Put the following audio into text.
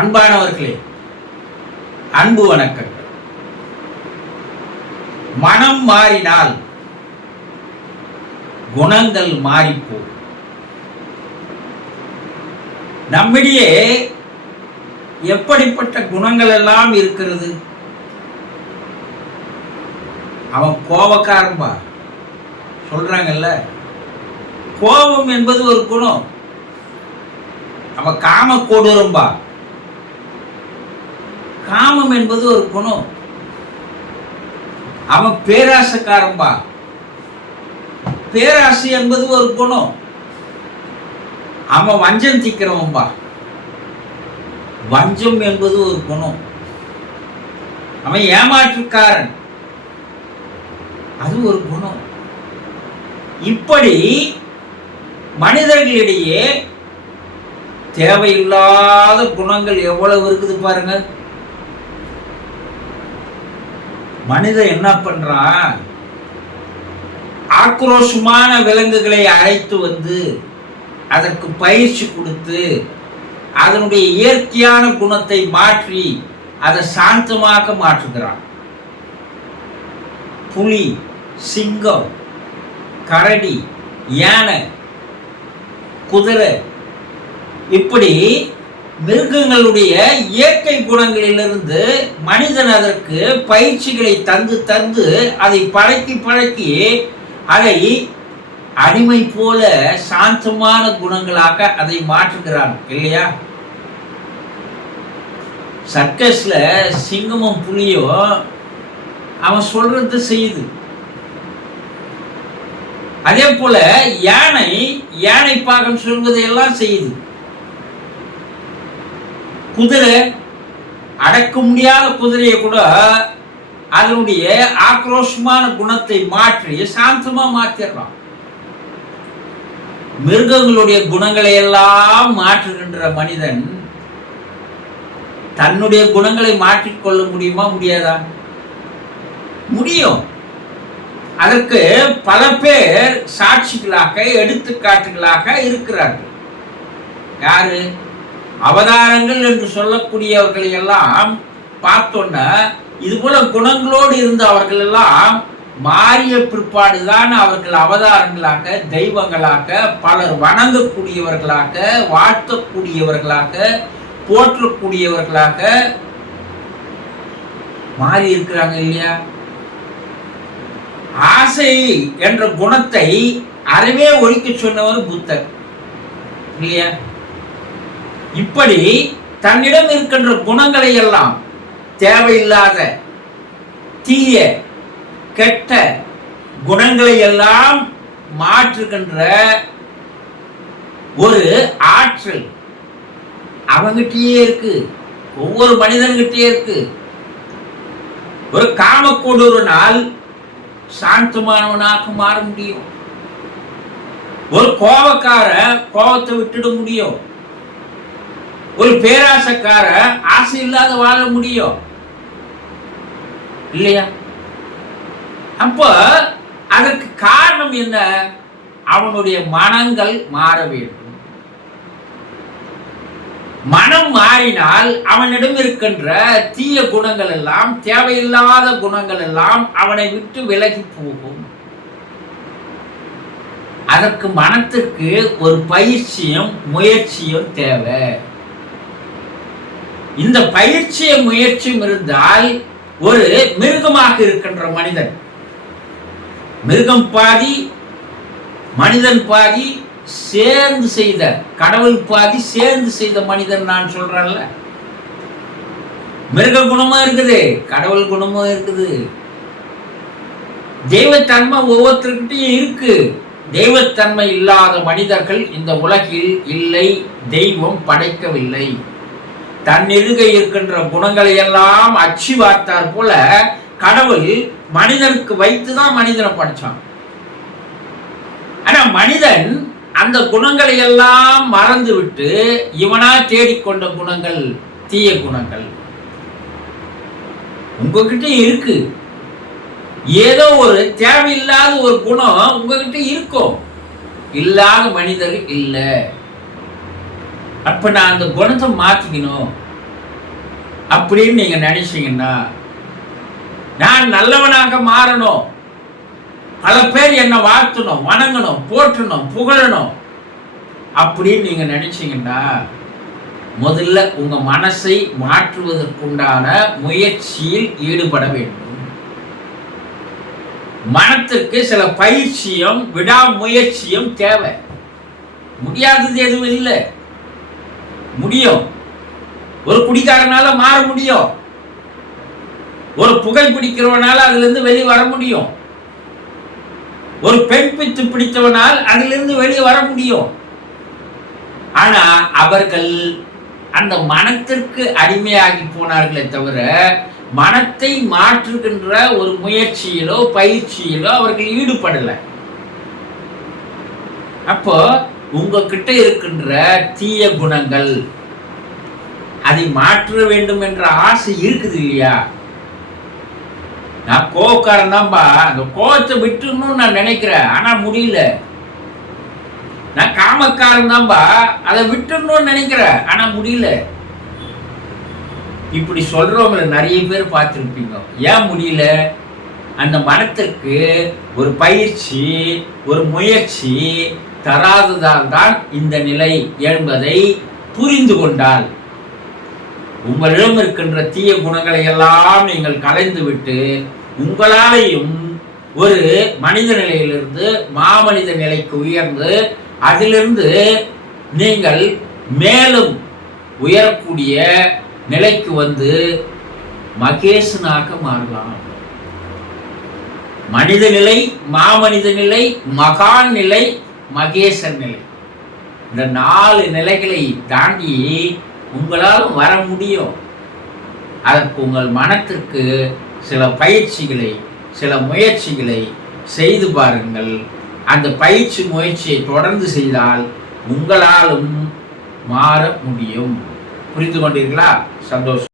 அன்பானவர்களே, அன்பு வணக்கங்கள். மனம் மாறினால் குணங்கள் மாறிப்போம். நம்மிடையே எப்படிப்பட்ட குணங்கள் எல்லாம் இருக்கிறது? அவன் கோபக்காரன்பா சொல்றாங்கல்ல, கோபம் என்பது ஒரு குணம். அவன் காம கொடூரம்பா, காமம் என்பது ஒரு குணம். அவன் பேராசக்காரன்பா, பேராசை என்பது ஒரு குணம். அவன் வஞ்சம் தீக்கிறவன்பா, வஞ்சம் என்பது ஒரு குணம். அவன் ஏமாற்றுக்காரன், அது ஒரு குணம். இப்படி மனிதர்களிடையே தேவையில்லாத குணங்கள் எவ்வளவு இருக்குது பாருங்க. மனிதன் என்ன பண்றான்? ஆக்ரோஷமான விலங்குகளை அழைத்து வந்து அதற்கு பயிற்சி கொடுத்து அதனுடைய இயற்கையான குணத்தை மாற்றி அதை சாந்தமாக மாற்றுகிறான். புலி, சிங்கம், கரடி, யானை, குதிரை, இப்படி மிருகங்களுடைய இயற்கை குணங்களிலிருந்து மனிதன் அதற்கு பயிற்சிகளை தந்து தந்து அதை பழக்கி அதை அடிமை போல சாந்தமான குணங்களாக அதை மாற்றுகிறான் இல்லையா? சர்க்கஸ்ல சிங்கமும் புலியும் அவன் சொல்றது செய்யுது. அதே போல யானை பாகம் சொல்வதையெல்லாம் செய்யுது. குதிரை, அடக்க முடியாத குதிரையை கூட அதனுடைய ஆக்ரோஷமான குணத்தை மாற்றி சாந்தமா மாற்றிடுறான். மிருகங்களுடைய குணங்களை எல்லாம் மாற்றுகின்ற மனிதன் தன்னுடைய குணங்களை மாற்றிக்கொள்ள முடியுமா? முடியாதா? முடியும். அதற்கு பல பேர் சாட்சிகளாக, எடுத்துக்காட்டுகளாக இருக்கிறார்கள். யாரு? அவதாரங்கள் என்று சொல்லக்கூடியவர்களை எல்லாம் பார்த்தோன்னா இது போல குணங்களோடு இருந்த அவர்கள் எல்லாம் மாறிய பிற்பாடுதான் அவர்கள் அவதாரங்களாக, தெய்வங்களாக, பலர் வணங்கக்கூடியவர்களாக, வாழ்த்தக்கூடியவர்களாக, போற்றக்கூடியவர்களாக மாறி இருக்கிறாங்க இல்லையா? ஆசை என்ற குணத்தை அறவே ஒழிக்க சொன்னவர் புத்தர் இல்லையா? இப்படி தன்னிடம் இருக்கின்ற குணங்களை எல்லாம், தேவையில்லாத தீய கெட்ட குணங்களை எல்லாம் மாற்றுகின்ற ஒரு ஆற்றல் அவங்கிட்டயே இருக்கு, ஒவ்வொரு மனிதன்கிட்டயே இருக்கு. ஒரு காமக்கொடூரனால் சாந்தமானவனாக மாற முடியும். ஒரு கோபக்கார கோபத்தை விட்டுட முடியும். ஒரு பேராசக்கார ஆசை இல்லாத வாழ முடியும் இல்லையா? அப்போ அதற்கு காரணம் என்ன? அவனுடைய மனங்கள் மாற வேண்டும். மனம் மாறினால் அவனிடம் இருக்கின்ற தீய குணங்கள் எல்லாம், தேவையில்லாத குணங்கள் எல்லாம் அவனை விட்டு விலகி போகும். அதற்கு மனத்திற்கு ஒரு பயிற்சியும் முயற்சியும் தேவை. இந்த பயிற்சியும் முயற்சியும் இருந்தால் ஒரு மிருகமாக இருக்கின்ற மனிதன், மிருகம் பாதி மனிதன் பாதி சேர்ந்து செய்த, கடவுள் பாதி சேர்ந்து செய்த மனிதன் நான் சொல்றேன்ல. மிருக குணமும் இருக்குது, கடவுள் குணமும் இருக்குது. தெய்வத்தன்மை ஒவ்வொருத்தருக்கிட்டையும் இருக்கு. தெய்வத்தன்மை இல்லாத மனிதர்கள் இந்த உலகில் இல்லை, தெய்வம் படைக்கவில்லை. தன்னிருகை இருக்கின்ற குணங்களை எல்லாம் அச்சு பார்த்தார் போல கடவுள் மனிதனுக்கு வைத்துதான் மனிதனை படைச்சான். ஆனா மனிதன் அந்த குணங்களை எல்லாம் மறந்து விட்டு இவனா தேடிக்கொண்ட குணங்கள் தீய குணங்கள் உங்ககிட்ட இருக்கு. ஏதோ ஒரு தேவையில்லாத ஒரு குணம் உங்ககிட்ட இருக்கும். இல்லாத மனிதர் இல்லை. அப்ப நான் அந்த குணத்தை மாத்திக்கணும். அப்படின்னு நீங்க நினைச்சீங்கன்னா, நான் நல்லவனாக மாறணும், பல பேர் என்னை வாழ்த்தணும், வணங்கணும், போற்றணும், புகழணும் அப்படின்னு நீங்க நினைச்சீங்கன்னா, முதல்ல உங்க மனசை மாற்றுவதற்குண்டான முயற்சியில் ஈடுபட வேண்டும். மனத்திற்கு சில பயிற்சியும் விடாமுயற்சியும் தேவை. முடியாதது எதுவும் இல்லை, முடியும். ஒரு குடிகாரனால மாற முடியும், ஒரு புகை பிடிக்கிறவனால அதுல இருந்து வெளியே வர முடியும், ஒரு பெண் பித்து பிடித்தவனால் அதிலிருந்து வெளியே வர முடியும். ஆனா அவர்கள் அந்த மனத்திற்கு அடிமையாகி போனார்களே தவிர மனத்தை மாற்றுகின்ற ஒரு முயற்சியிலோ பயிற்சியிலோ அவர்கள் ஈடுபடல. அப்போ உங்ககிட்ட இருக்கின்ற தீய குணங்கள் அதை மாற்ற வேண்டும் என்ற ஆசை இருக்குது இல்லையா? நான் கோவக்காரன் தான்பா, அந்த கோவத்தை விட்டுணும்னு நான் நினைக்கிறேன், ஆனா முடியல. நான் காமக்காரன் தான்பா, அதை விட்டுணும்னு நினைக்கிறேன், ஆனா முடியல. இப்படி சொல்றவங்களை நிறைய பேர் பார்த்துருப்பீங்க. ஏன் முடியல? அந்த மனத்திற்கு ஒரு பயிற்சி ஒரு முயற்சி தராததால் தான் இந்த நிலை என்பதை புரிந்து கொண்டால், உங்களிடம் இருக்கின்ற தீய குணங்களை எல்லாம் நீங்கள் கலைந்து விட்டு உங்களாலேயும் ஒரு மனித நிலையிலிருந்து மாமனித நிலைக்கு உயர்ந்து அதிலிருந்து நீங்கள் மேலும் உயரக்கூடிய நிலைக்கு வந்து மகேசனாக மாறலாம். மனித நிலை, மாமனித நிலை, மகான் நிலை, மகேசன் நிலை, இந்த 4 நிலைகளை தாண்டி உங்களால் வர முடியும். அதற்கு உங்கள் மனத்திற்கு சில பயிற்சிகளை சில முயற்சிகளை செய்து பாருங்கள். அந்த பயிற்சி முயற்சியை தொடர்ந்து செய்தால் உங்களாலும் மாற முடியும். புரிந்து கொண்டீர்களா? சந்தோஷம்.